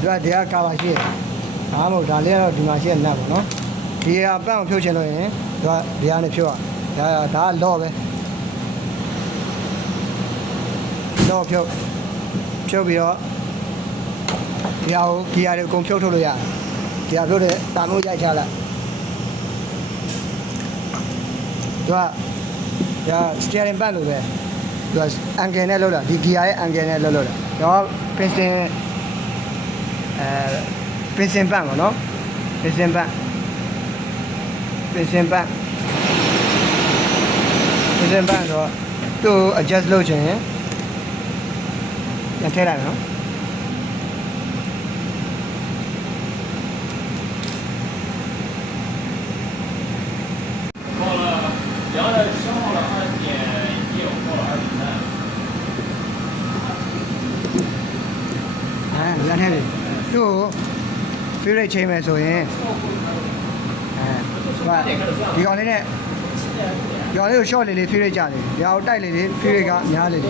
သူကတရားကာပါရှိတယ်ဒါမှမဟုတ်ဒါလေးကတော့ဒီမှာရှိတဲ့နတ်ပေါ့နော်ဒီကပန့်ကိုဖြုတ်ချင်လို့ရင်သူကဒီကနေဖြုတ်ရဒါကလော့ပဲလော့ဖြုတ်ပြီးတော့ဒီဟာကိုဂီယာတွေအကုန်ဖြုတ်ထုတ်လို့ရတယ်ဒီဟာဖြုတ်တဲ့တာမိုးရိုက်ချလိုက်သူကဒါစတီယရင်ပန့်လို့ပဲသူကအန်ဂယ်နဲ့လောက်တာဒီဂီယာရဲ့အန်ဂယ်နဲ့လောက်တာတော့ပင်စင်ပင်စင်ပန့်ပေါ့နော်ပင်စင်ပန့်တော့သူ့ adjust လုပ်ချင်ရင်ထည့်လိုက်နော်လက်ထဲလေးသူ့ကို free rate ချိန်မယ်ဆိုရင်ဒီကောင်လေးနဲ့ဒီကောင်လေးကို short လေး free rate ကြတယ်ဒီကောင်တိုက်လေး free rate ကများလေး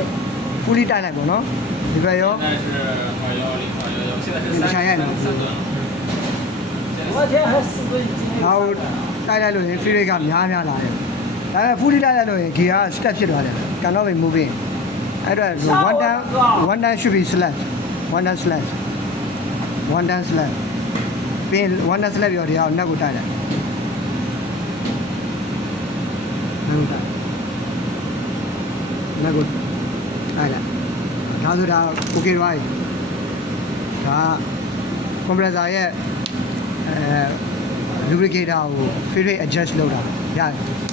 fully တိုက်လိုက်ပေါ့နော်ဒီဘက်ရောဆိုင်ရတယ်我天还4吨然后တိုက်လိုက်လို့ရင် free rate ကများလာတယ်ဒါပေမဲ့ fully တိုက်လိုက်လို့ရင် gear က step ဖြစ်သွားတယ် cannot be moving အဲ့တော့ one time should be slash one time slash ပြီး one time slash ပြီးတော့ဒီအောင်နှက်ကိုတိုက်လိုက်နှက်ကိုတိုက်လိုက်ဒါဆိုဒါ okay ပါပြီဒါ compressor ရဲ့lubricator ကို free rate adjust လုပ်တာရတယ်